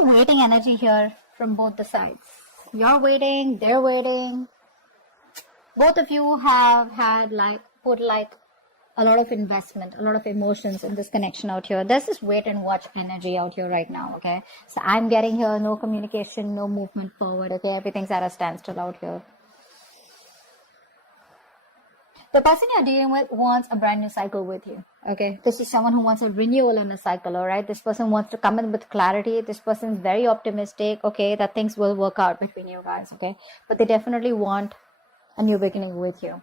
a waiting energy here from both the sides. You're waiting, they're waiting. Both of you have had put a lot of investment, a lot of emotions in this connection out here. There's this wait and watch energy out here right now, okay? So I'm getting here, no communication, no movement forward, okay? Everything's at a standstill out here. The person you're dealing with wants a brand new cycle with you, okay? This is someone who wants a renewal in a cycle, all right? This person wants to come in with clarity. This person is very optimistic, okay, that things will work out between you guys, okay? But they definitely want a new beginning with you.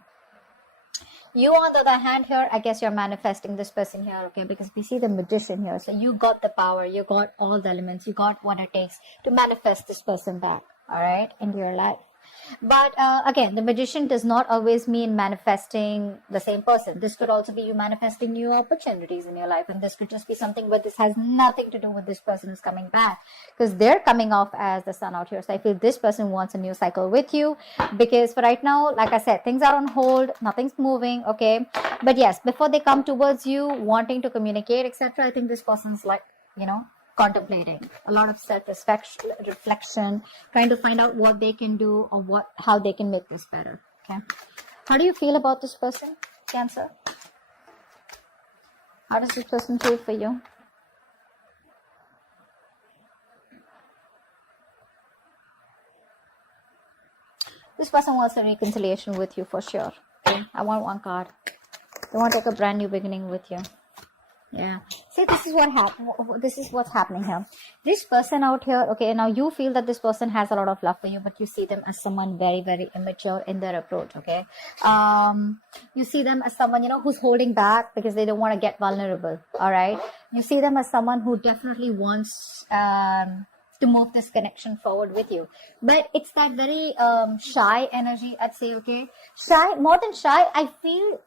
You, on the other hand, here, I guess you're manifesting this person here, okay? Because we see the magician here. So you got the power, you got all the elements, you got what it takes to manifest this person back, all right, into your life. But again, the magician does not always mean manifesting the same person. This could also be you manifesting new opportunities in your life. And this could just be something where this has nothing to do with this person who's coming back. Because they're coming off as the sun out here. So I feel this person wants a new cycle with you. Because for right now, like I said, things are on hold. Nothing's moving, okay? But yes, before they come towards you, wanting to communicate, etc., I think this person's like, contemplating a lot of self-reflection, trying to find out what they can do or how they can make this better. Okay, how do you feel about this person, Cancer? How does this person feel for you? This person wants a reconciliation with you for sure. Okay, I want one card. They want to take a brand new beginning with you. Yeah. See, this is what happened. This is what's happening here. This person out here, okay, now you feel that this person has a lot of love for you, but you see them as someone very, very immature in their approach, okay? You see them as someone, who's holding back because they don't want to get vulnerable, all right? You see them as someone who definitely wants to move this connection forward with you. But it's that very shy energy, I'd say, okay? Shy, more than shy, I feel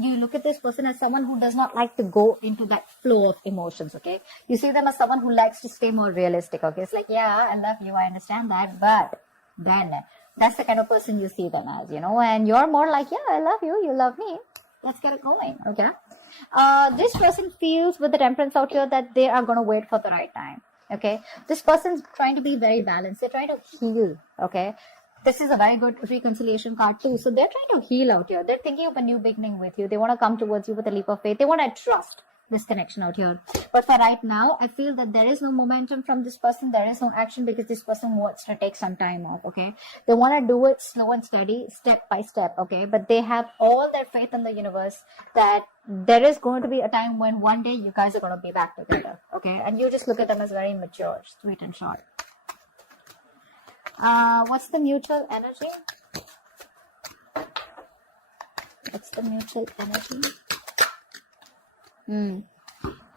you look at this person as someone who does not like to go into that flow of emotions, okay? You see them as someone who likes to stay more realistic, okay? It's like, yeah, I love you, I understand that, but then that's the kind of person you see them as, and you're more like, yeah, I love you, you love me. Let's get it going, okay? This person feels with the temperance out here that they are going to wait for the right time. Okay, this person's trying to be very balanced. They're trying to heal. Okay, this is a very good reconciliation card too. So they're trying to heal out here. They're thinking of a new beginning with you. They want to come towards you with a leap of faith. They want to trust this connection out here. But for right now, I feel that there is no momentum from this person. There is no action because this person wants to take some time off. Okay, they want to do it slow and steady, step by step. Okay, but they have all their faith in the universe that there is going to be a time when one day you guys are going to be back together, okay? And you just look at them as very mature, sweet and short. What's the mutual energy? What's the mutual energy?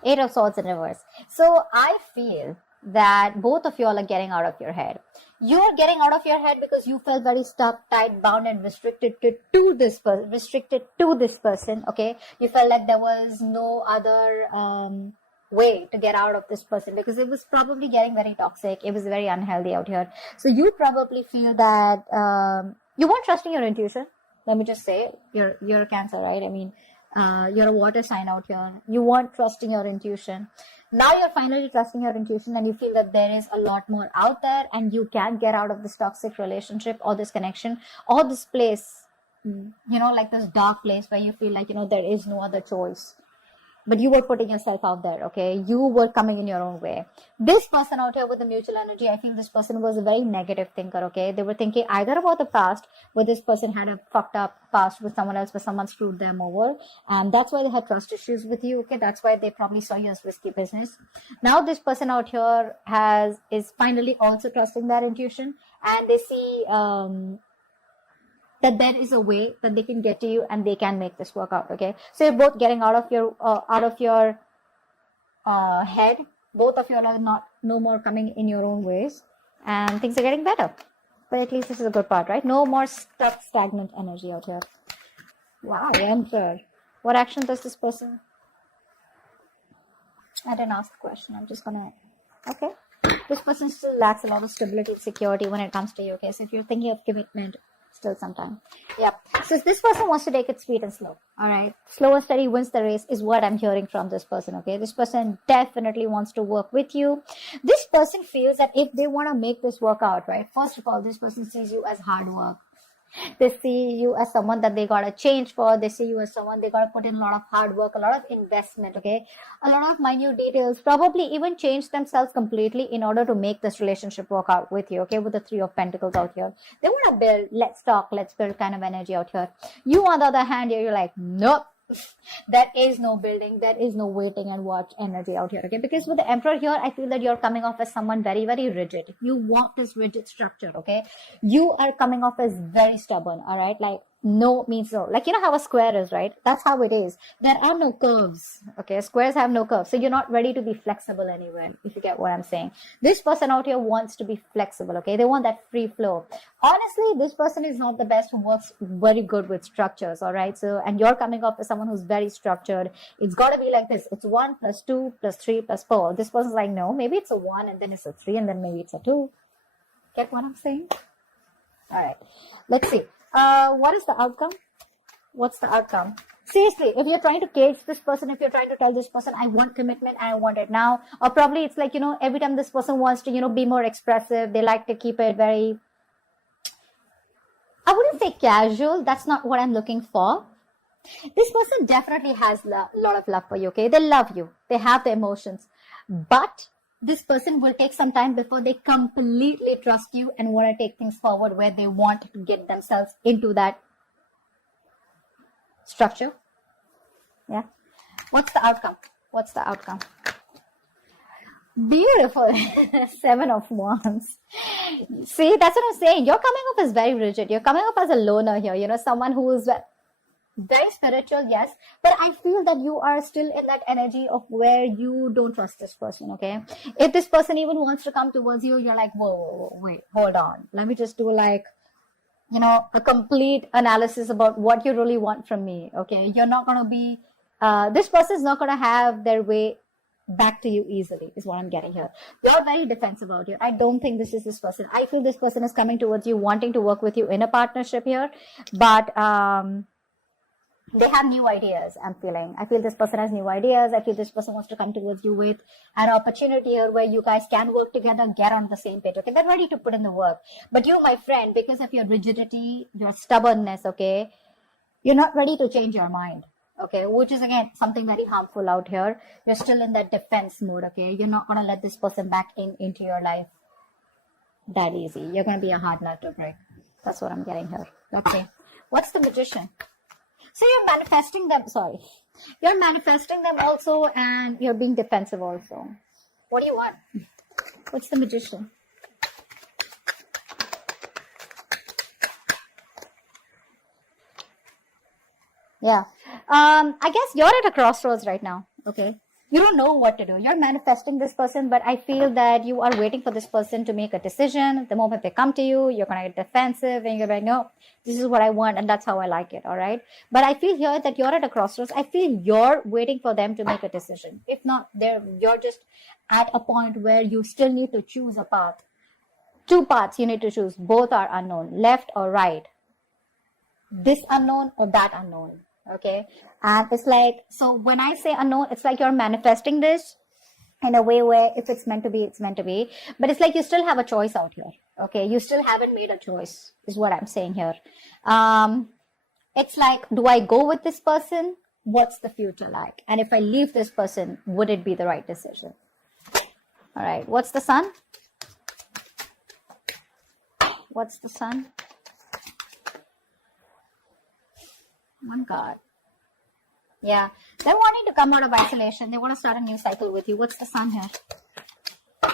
Eight of Swords in reverse. So I feel that both of you all are getting out of your head. You are getting out of your head because you felt very stuck, tight, bound, and restricted to this person. Okay, you felt like there was no other way to get out of this person because it was probably getting very toxic. It was very unhealthy out here. So you probably feel that you weren't trusting your intuition. Let me just say, you're a Cancer, right? I mean, you're a water sign out here. You weren't trusting your intuition. Now you're finally trusting your intuition and you feel that there is a lot more out there and you can get out of this toxic relationship or this connection or this place, like this dark place where you feel like, there is no other choice. But you were putting yourself out there, okay? You were coming in your own way. This person out here with the mutual energy, I feel this person was a very negative thinker, okay? They were thinking either about the past, where this person had a fucked up past with someone else, where someone screwed them over. And that's why they had trust issues with you, okay? That's why they probably saw you as risky business. Now this person out here is finally also trusting their intuition. And they see that there is a way that they can get to you and they can make this work out, okay? So you're both getting out of your head. Both of you are no more coming in your own ways and things are getting better. But at least this is a good part, right? No more stuck, stagnant energy out here. Wow, Emperor. What action does this person? I didn't ask the question. I'm just gonna... Okay. This person still lacks a lot of stability and security when it comes to you, okay? So if you're thinking of commitment, Still some time. Yep. So this person wants to take it sweet and slow. All right. Slow and steady wins the race is what I'm hearing from this person. Okay. This person definitely wants to work with you. This person feels that if they want to make this work out, right? First of all, this person sees you as hard work. They see you as someone that they gotta change for. They see you as someone they gotta put in a lot of hard work, a lot of investment, okay? A lot of minute details, probably even change themselves completely in order to make this relationship work out with you, okay? With the Three of Pentacles out here. They want to build, let's talk, let's build kind of energy out here. You, on the other hand, you're like, nope. There is no building, there is no waiting and watch energy out here, okay? Because with the Emperor here, I feel that you're coming off as someone very, very rigid. You want this rigid structure, okay? You are coming off as very stubborn, all right? Like, no means no. Like, you know how a square is, right? That's how it is. There are no curves, okay? Squares have no curves. So you're not ready to be flexible anywhere, if you get what I'm saying. This person out here wants to be flexible, okay? They want that free flow. Honestly, this person is not the best who works very good with structures, all right? So, and you're coming off as someone who's very structured. It's got to be like this. It's 1 + 2 + 3 + 4. This person's like, no, maybe it's a 1 and then it's a 3 and then maybe it's a 2. Get what I'm saying? All right. Let's see. What is the outcome? What's the outcome? Seriously, if you're trying to cage this person, if you're trying to tell this person, I want commitment and I want it now, or probably it's like, you know, every time this person wants to, you know, be more expressive, they like to keep it very, I wouldn't say casual. That's not what I'm looking for. This person definitely has a lot of love for you, okay? They love you. They have the emotions. But this person will take some time before they completely trust you and want to take things forward where they want to get themselves into that structure. Yeah. What's the outcome? What's the outcome? Beautiful. 7 of Wands. See, that's what I'm saying. You're coming up as very rigid. You're coming up as a loner here. You know, someone who is very spiritual, yes, but I feel that you are still in that energy of where you don't trust this person, okay? If this person even wants to come towards you, you're like, whoa, wait, hold on. Let me just do like, you know, a complete analysis about what you really want from me, okay? You're not going to be, this person is not going to have their way back to you easily, is what I'm getting here. You're very defensive about you. I don't think this is this person. I feel this person is coming towards you, wanting to work with you in a partnership here, but, they have new ideas, I'm feeling. I feel this person has new ideas. I feel this person wants to come towards you with an opportunity here where you guys can work together, get on the same page. Okay, they're ready to put in the work. But you, my friend, because of your rigidity, your stubbornness, okay, you're not ready to change your mind. Okay, which is again something very harmful out here. You're still in that defense mode, okay? You're not going to let this person back into your life that easy. You're going to be a hard nut to break. That's what I'm getting here. Okay, what's the Magician? So you're manifesting them, sorry. You're manifesting them also and you're being defensive also. What do you want? What's the Magician? Yeah. I guess you're at a crossroads right now, okay? You don't know what to do. You're manifesting this person, but I feel that you are waiting for this person to make a decision. The moment they come to you, you're going to get defensive and you're like, no, this is what I want and that's how I like it, all right? But I feel here that you're at a crossroads. I feel you're waiting for them to make a decision. If not, you're just at a point where you still need to choose a path. 2 paths you need to choose. Both are unknown, left or right. This unknown or that unknown. Okay, and it's like, so when I say unknown, it's like you're manifesting this in a way where if it's meant to be, it's meant to be, but it's like you still have a choice out here. Okay, you still haven't made a choice is what I'm saying here. It's like, do I go with this person? What's the future like? And if I leave this person, would it be the right decision? All right, what's the Sun? What's the Sun? 1 card. Yeah, they're wanting to come out of isolation. They want to start a new cycle with you. What's the Sun here?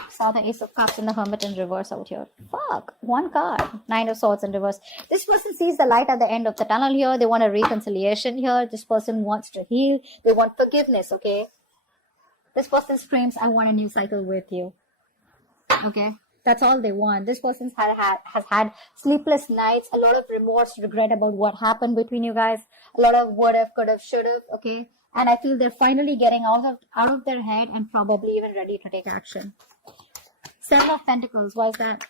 Saw the Ace of Cups and the Hermit in reverse out here. Fuck, 1 card. 9 of Swords in reverse. This person sees the light at the end of the tunnel here. They want a reconciliation here. This person wants to heal. They want forgiveness, okay? This person screams, I want a new cycle with you. Okay? That's all they want. This person has had sleepless nights, a lot of remorse, regret about what happened between you guys, a lot of would have, could have, should have, okay? And I feel they're finally getting out of their head and probably even ready to take action. 7 of Pentacles, why is that?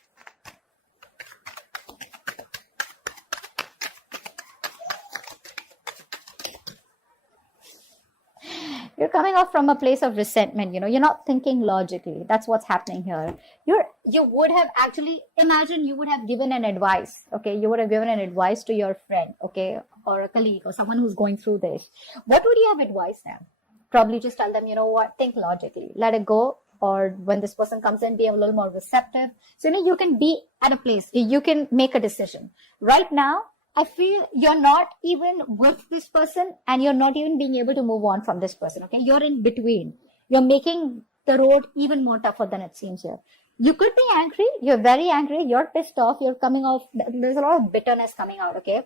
You're coming off from a place of resentment, you're not thinking logically. That's what's happening here. You would have actually, imagine you would have given an advice, okay? You would have given an advice to your friend, okay? Or a colleague or someone who's going through this. What would you have advised them? Probably just tell them, you know what, think logically, let it go. Or when this person comes in, be a little more receptive. So, you can be at a place, you can make a decision. Right now, I feel you're not even with this person and you're not even being able to move on from this person, okay? You're in between. You're making the road even more tougher than it seems here. You could be angry. You're very angry. You're pissed off. You're coming off. There's a lot of bitterness coming out, okay?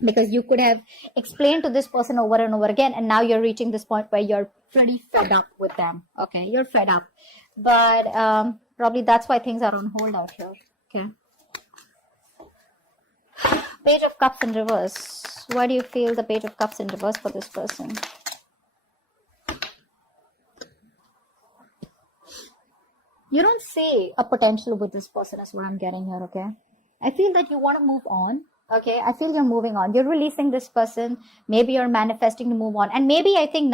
Because you could have explained to this person over and over again, and now you're reaching this point where you're pretty fed up with them, okay? You're fed up. But probably that's why things are on hold out here, okay? Page of Cups in reverse. Why do you feel the Page of Cups in reverse for this person? You don't see a potential with this person is what I'm getting here, okay? I feel that you want to move on. Okay, I feel you're moving on. You're releasing this person. Maybe you're manifesting to move on. And maybe I think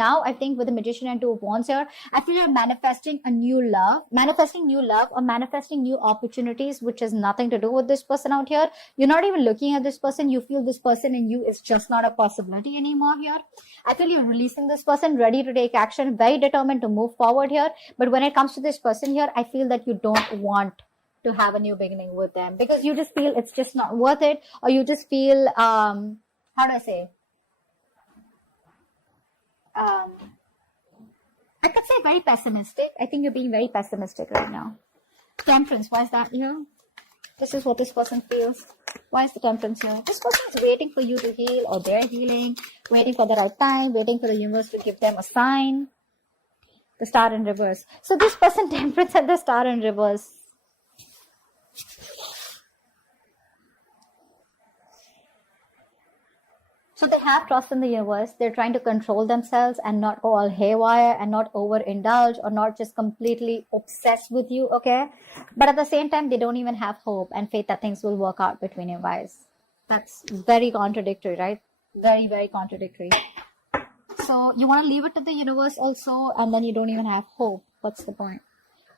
with the Magician and Two of Wands here, I feel you're manifesting a new love, or manifesting new opportunities, which has nothing to do with this person out here. You're not even looking at this person. You feel this person in you is just not a possibility anymore here. I feel you're releasing this person, ready to take action, very determined to move forward here. But when it comes to this person here, I feel that you don't want to have a new beginning with them because you just feel it's just not worth it, or you just feel how do I say I could say very pessimistic. I think you're being very pessimistic right now. Temperance, why is that here? This is what this person feels. Why is the Temperance here? This person is waiting for you to heal, or they're healing, waiting for the right time, waiting for the universe to give them a sign. The Star in reverse. So this person, Temperance, and the Star in reverse. So they have trust in the universe. They're trying to control themselves and not go all haywire and not overindulge or not just completely obsessed with you, okay? But at the same time, they don't even have hope and faith that things will work out between you guys. That's very contradictory, right? Very, very contradictory. So you want to leave it to the universe also, and then you don't even have hope. What's the point?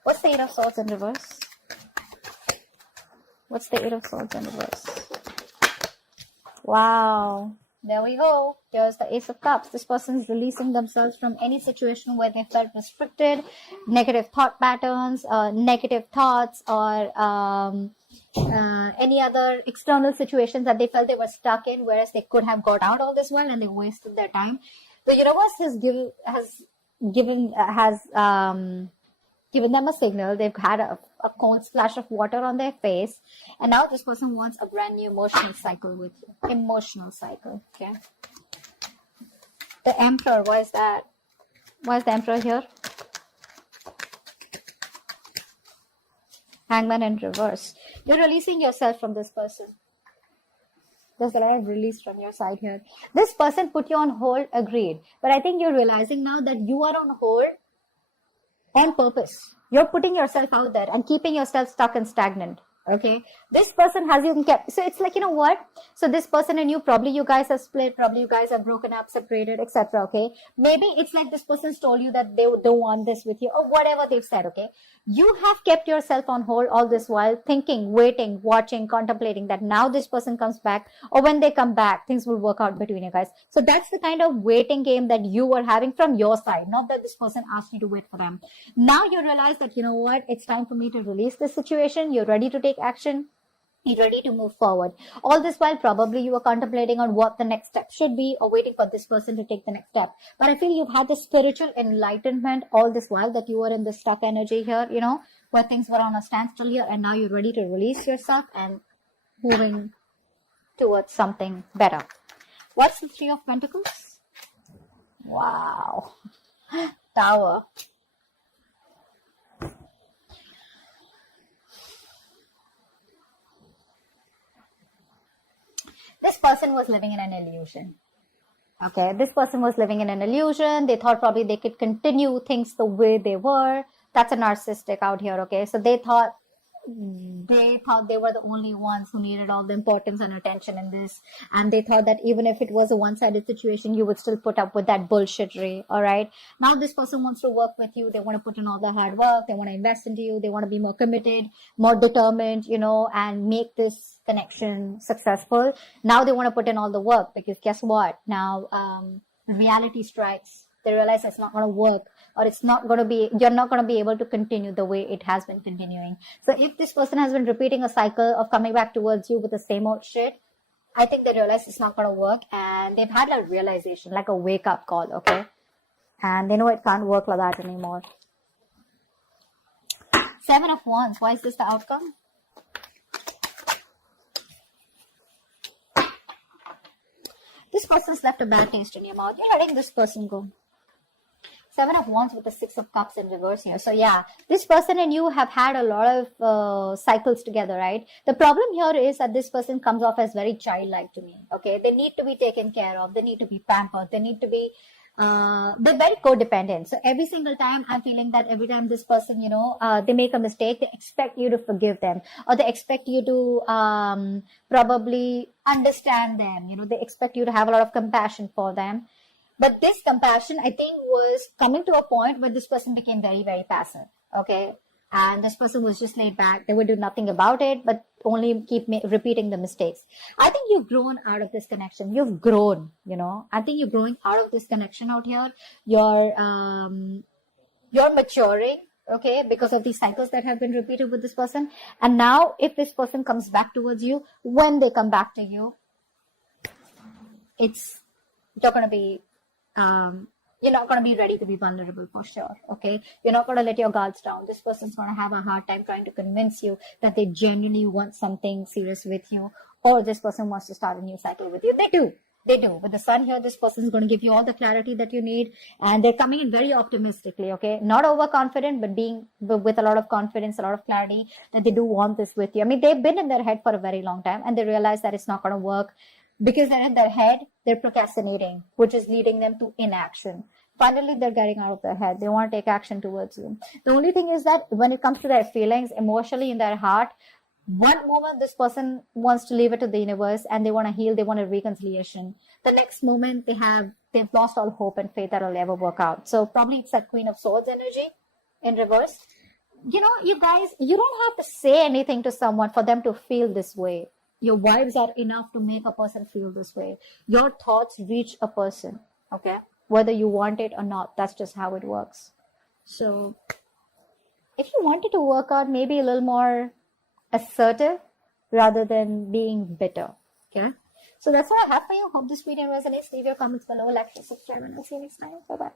What's the Eight of Swords in reverse? What's the Eight of Swords in reverse? Wow. There we go. Here's the Ace of Cups. This person is releasing themselves from any situation where they felt restricted, negative thought patterns, negative thoughts, or any other external situations that they felt they were stuck in, whereas they could have got out all this while and they wasted their time. The universe has given them a signal. They've had a cold splash of water on their face, and now this person wants a brand new emotional cycle with you. Emotional cycle, okay? The Emperor, why is that? Why is the Emperor here? Hangman in reverse. You're releasing yourself from this person. There's a lot of release from your side here. This person put you on hold, agreed. But I think you're realizing now that you are on hold on purpose. You're putting yourself out there and keeping yourself stuck and stagnant. Okay, this person has you kept. So it's like, you know what? So this person and you, probably you guys have split, probably you guys have broken up, separated, etc. Okay, maybe it's like this person's told you that they don't want this with you, or whatever they've said. Okay, you have kept yourself on hold all this while, thinking, waiting, watching, contemplating that now this person comes back, or when they come back, things will work out between you guys. So that's the kind of waiting game that you were having from your side, not that this person asked you to wait for them. Now you realize that, you know what? It's time for me to release this situation. You're ready to take action. You're ready to move forward. All this while, probably you were contemplating on what the next step should be, or waiting for this person to take the next step. But I feel you've had this spiritual enlightenment all this while, that you were in this stuck energy here, you know, where things were on a standstill here, and now you're ready to release yourself and moving towards something better. What's the Three of Pentacles? Wow. Tower. This person was living in an illusion. Okay, this person was living in an illusion. They thought probably they could continue things the way they were. That's a narcissistic out here, okay? So they thought they thought they were the only ones who needed all the importance and attention in this. And they thought that even if it was a one-sided situation, you would still put up with that bullshittery. All right. Now this person wants to work with you. They want to put in all the hard work. They want to invest into you. They want to be more committed, more determined, and make this connection successful. Now they want to put in all the work, because guess what? Now, reality strikes. They realize it's not going to work, or you're not going to be able to continue the way it has been continuing. So if this person has been repeating a cycle of coming back towards you with the same old shit, I think they realize it's not going to work, and they've had a realization, like a wake up call, okay? And they know it can't work like that anymore. 7 of Wands, why is this the outcome? This person's left a bad taste in your mouth. You're letting this person go. 7 of Wands with the 6 of Cups in reverse here. So yeah, this person and you have had a lot of cycles together, right? The problem here is that this person comes off as very childlike to me, okay? They need to be taken care of. They need to be pampered. They need to be, they're very codependent. So every single time I'm feeling that every time this person, they make a mistake, they expect you to forgive them, or they expect you to probably understand them. They expect you to have a lot of compassion for them. But this compassion, I think, was coming to a point where this person became very, very passive, okay? And this person was just laid back. They would do nothing about it, but only keep repeating the mistakes. I think you've grown out of this connection. You've grown, I think you're growing out of this connection out here. You're maturing, okay, because of these cycles that have been repeated with this person. And now, if this person comes back towards you, when they come back to you, you're going to be... you're not going to be ready to be vulnerable for sure, okay? You're not going to let your guards down. This person's going to have a hard time trying to convince you that they genuinely want something serious with you, or this person wants to start a new cycle with you. They do. With the sun here, this person is going to give you all the clarity that you need, and they're coming in very optimistically, okay? Not overconfident, but with a lot of confidence, a lot of clarity that they do want this with you. I mean, they've been in their head for a very long time, and they realize that it's not going to work. Because they're in their head, they're procrastinating, which is leading them to inaction. Finally, they're getting out of their head. They want to take action towards you. The only thing is that when it comes to their feelings, emotionally in their heart, one moment this person wants to leave it to the universe and they want to heal, they want a reconciliation. The next moment they've lost all hope and faith that it'll ever work out. So probably it's that Queen of Swords energy in reverse. You guys, you don't have to say anything to someone for them to feel this way. Your vibes are enough to make a person feel this way. Your thoughts reach a person, okay? Whether you want it or not, that's just how it works. So, if you want it to work out, maybe a little more assertive rather than being bitter, okay? So that's what I have for you. Hope this video resonates. Leave your comments below, like, share, subscribe, and I'll see you next time. Bye-bye.